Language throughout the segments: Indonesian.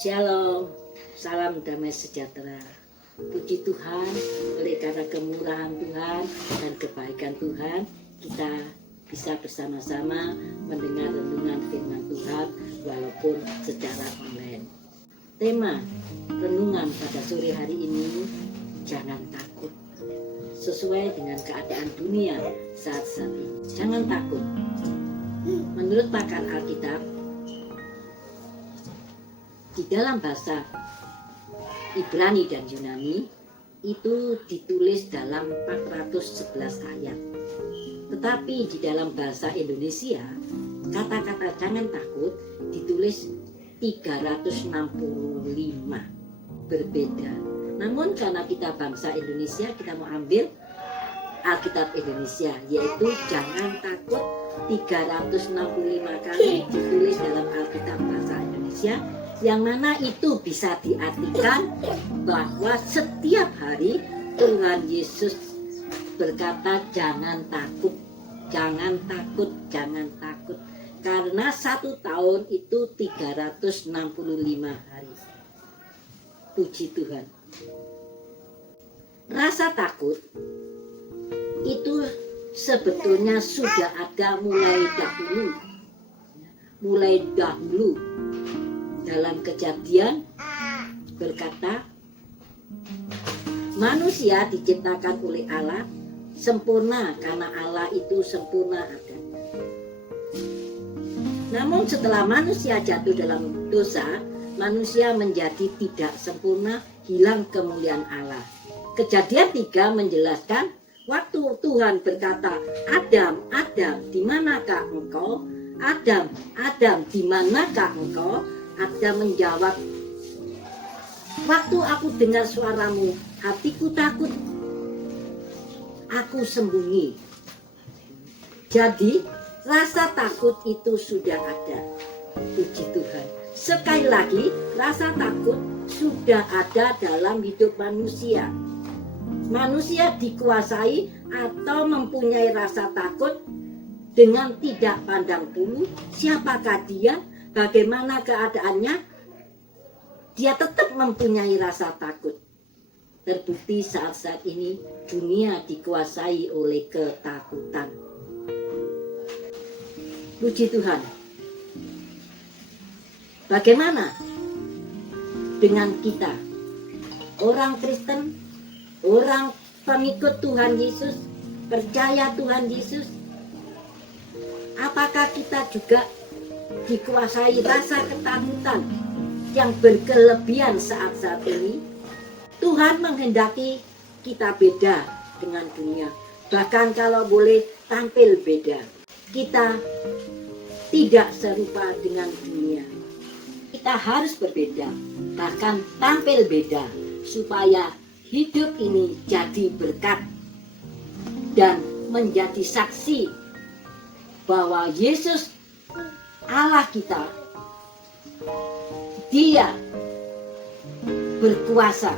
Shalom, salam damai sejahtera. Puji Tuhan, oleh karena kemurahan Tuhan dan kebaikan Tuhan, kita bisa bersama-sama mendengar renungan firman Tuhan walaupun secara online. Tema renungan pada sore hari ini, jangan takut. Sesuai dengan keadaan dunia saat ini, jangan takut. Menurut pakar Alkitab, di dalam bahasa Ibrani dan Yunani itu ditulis dalam 411 ayat. Tetapi di dalam bahasa Indonesia, kata-kata jangan takut ditulis 365, berbeda. Namun karena kita bangsa Indonesia, kita mau ambil Alkitab Indonesia, yaitu jangan takut 365 kali ditulis dalam Alkitab bahasa Indonesia, yang mana itu bisa diartikan bahwa setiap hari Tuhan Yesus berkata jangan takut, jangan takut, jangan takut. Karena 1 tahun itu 365 hari. Puji Tuhan. Rasa takut itu sebetulnya sudah ada mulai dahulu. Dalam Kejadian berkata, manusia diciptakan oleh Allah sempurna karena Allah itu sempurna ada. Namun setelah manusia jatuh dalam dosa, manusia menjadi tidak sempurna, hilang kemuliaan Allah. Kejadian 3 menjelaskan, waktu Tuhan berkata, Adam, Adam, di manakah engkau? Adam, Adam, di manakah engkau? Adam menjawab, waktu aku dengar suaramu, hatiku takut, aku sembunyi. Jadi rasa takut itu sudah ada. Puji Tuhan. Sekali lagi, rasa takut sudah ada dalam hidup manusia. Manusia dikuasai atau mempunyai rasa takut dengan tidak pandang bulu siapakah dia, bagaimana keadaannya, dia tetap mempunyai rasa takut. Terbukti saat-saat ini dunia dikuasai oleh ketakutan. Puji Tuhan. Bagaimana dengan kita, orang Kristen, orang pengikut Tuhan Yesus, percaya Tuhan Yesus? Apakah kita juga dikuasai rasa ketakutan yang berkelebihan saat-saat ini? Tuhan menghendaki kita beda dengan dunia. Bahkan kalau boleh tampil beda. Kita tidak serupa dengan dunia. Kita harus berbeda, bahkan tampil beda, supaya hidup ini jadi berkat dan menjadi saksi bahwa Yesus Allah kita, dia berkuasa,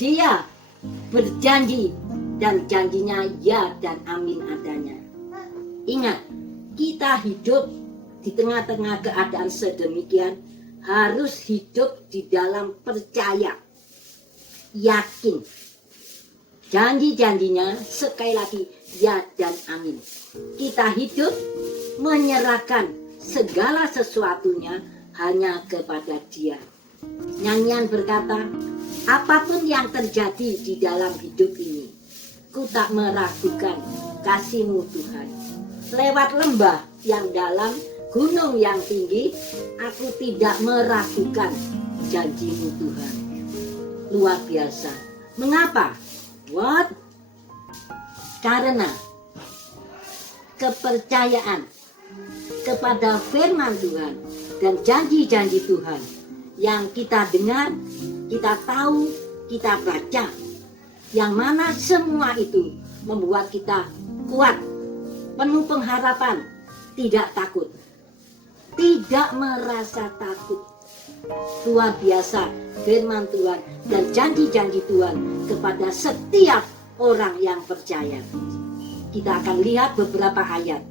dia berjanji dan janjinya ya dan amin adanya. Ingat, kita hidup di tengah-tengah keadaan sedemikian harus hidup di dalam percaya, yakin. Janji-janjinya sekali lagi ya dan amin. Kita hidup menyerahkan segala sesuatunya hanya kepada Dia. Nyanyian berkata, apapun yang terjadi di dalam hidup ini, ku tak meragukan kasih-Mu Tuhan. Lewat lembah yang dalam, gunung yang tinggi, aku tidak meragukan janji-Mu Tuhan. Luar biasa. Mengapa? What? Karena kepercayaan kepada firman Tuhan dan janji-janji Tuhan yang kita dengar, kita tahu, kita baca, yang mana semua itu membuat kita kuat, penuh pengharapan, tidak takut, tidak merasa takut. Luar biasa firman Tuhan dan janji-janji Tuhan kepada setiap orang yang percaya. Kita akan lihat beberapa ayat.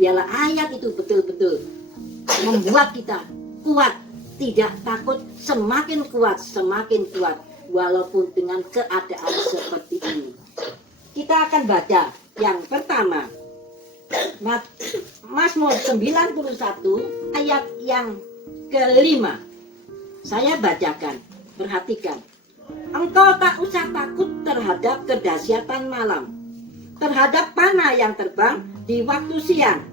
Biarlah ayat itu betul-betul membuat kita kuat tidak takut, semakin kuat, walaupun dengan keadaan seperti ini. Kita akan baca yang pertama, Mazmur 91 ayat yang kelima. Saya bacakan, perhatikan. Engkau tak usah takut terhadap kedahsyatan malam, terhadap panah yang terbang di waktu siang,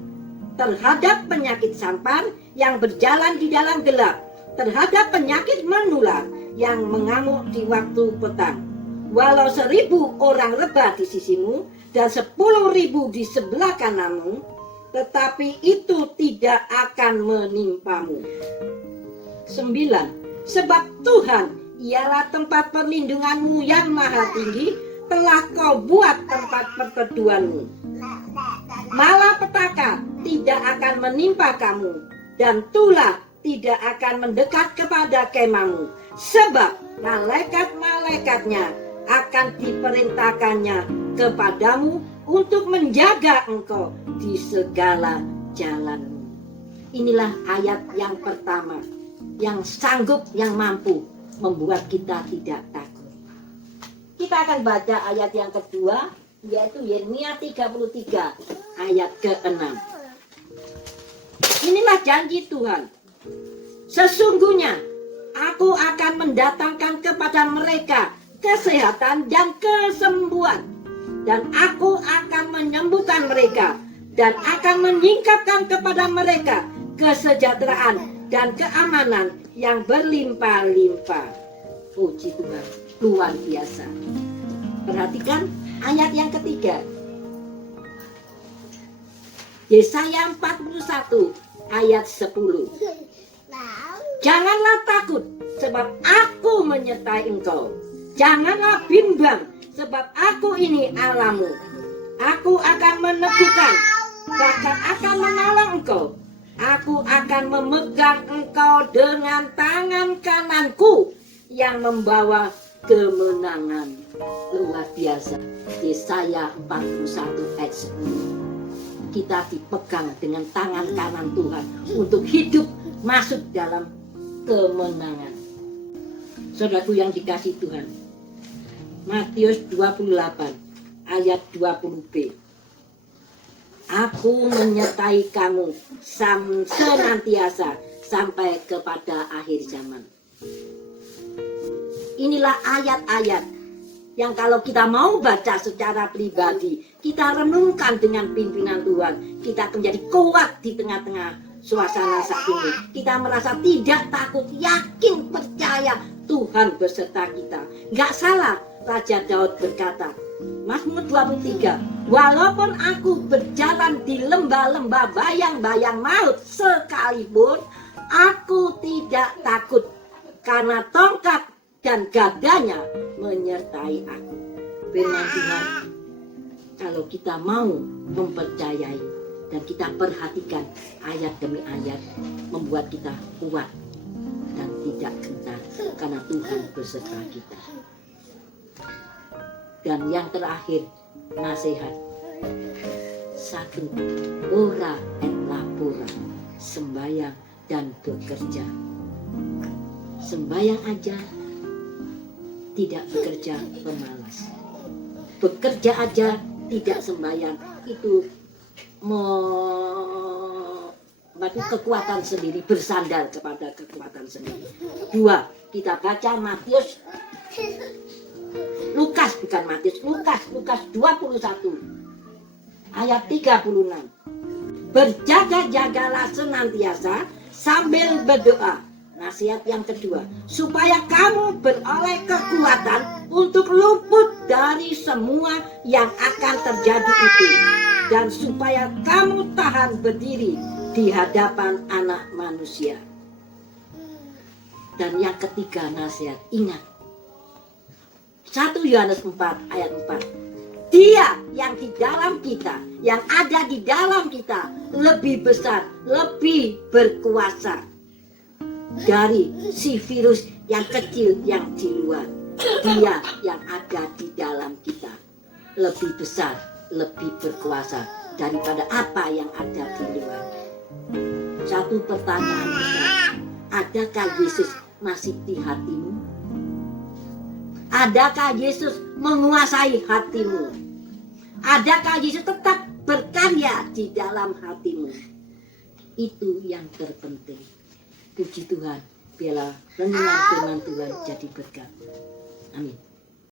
terhadap penyakit sampar yang berjalan di dalam gelap, terhadap penyakit menular yang mengamuk di waktu petang. Walau 1000 orang rebah di sisimu dan 10.000 di sebelah kananmu, tetapi itu tidak akan menimpamu. 9. Sebab Tuhan ialah tempat perlindunganmu yang maha tinggi, telah kau buat tempat perteduhanmu. Malapetaka tidak akan menimpa kamu, dan tulah tidak akan mendekat kepada kemahmu, sebab malaikat-malaikatnya akan diperintahkannya kepadamu untuk menjaga engkau di segala jalanmu. Inilah ayat yang pertama, yang sanggup, yang mampu membuat kita tidak takut. Kita akan baca ayat yang kedua, yaitu Yeremia 33 ayat ke-6. Inilah janji Tuhan. Sesungguhnya aku akan mendatangkan kepada mereka kesehatan dan kesembuhan, dan aku akan menyembuhkan mereka, dan akan menyingkapkan kepada mereka kesejahteraan dan keamanan yang berlimpah-limpah. Puji Tuhan, luar biasa. Perhatikan ayat yang ketiga, Yesaya 41 ayat 10. Janganlah takut, sebab aku menyertai engkau. Janganlah bimbang, sebab aku ini Allahmu. Aku akan meneguhkan, bahkan akan menolong engkau. Aku akan memegang engkau dengan tangan kananku yang membawa kemenangan. Luar biasa. Yesaya 41 ayat 10. Kita dipegang dengan tangan kanan Tuhan untuk hidup masuk dalam kemenangan. Saudaraku yang dikasihi Tuhan, Matius 28 ayat 20b. Aku menyertai kamu senantiasa sampai kepada akhir zaman. Inilah ayat-ayat yang kalau kita mau baca secara pribadi, kita renungkan dengan pimpinan Tuhan, kita akan menjadi kuat di tengah-tengah suasana saat ini. Kita merasa tidak takut, yakin, percaya Tuhan beserta kita. Gak salah Raja Daud berkata, Mazmur 23, walaupun aku berjalan di lembah-lembah bayang-bayang maut sekalipun, aku tidak takut, karena tongkat dan gadanya menyertai aku. Firman Tuhan, kalau kita mau mempercayai dan kita perhatikan ayat demi ayat, membuat kita kuat dan tidak gentar, karena Tuhan beserta kita. Dan yang terakhir, nasihat. 1. Ora et labora, sembahyang dan bekerja. Sembahyang aja, tidak bekerja, pemalas. Bekerja aja, tidak sembahyang, itu kekuatan sendiri, bersandar kepada kekuatan sendiri. 2. Kita baca Lukas 21 ayat 36. Berjaga-jagalah senantiasa sambil berdoa. Nasihat yang kedua, supaya kamu beroleh kekuatan untuk luput dari semua yang akan terjadi itu, dan supaya kamu tahan berdiri di hadapan Anak Manusia. Dan yang ketiga, nasihat, ingat 1 Yohanes 4 ayat 4. Dia yang di dalam kita, yang ada di dalam kita, lebih besar, lebih berkuasa dari si virus yang kecil yang di luar. Dia yang ada di dalam kita lebih besar, lebih berkuasa daripada apa yang ada di luar. Satu pertanyaan besar, Adakah Yesus masih di hatimu? Adakah Yesus menguasai hatimu? Adakah Yesus tetap berkarya di dalam hatimu? Itu yang terpenting. Puji Tuhan, biarlah renungan firman Tuhan jadi berkat. Amin.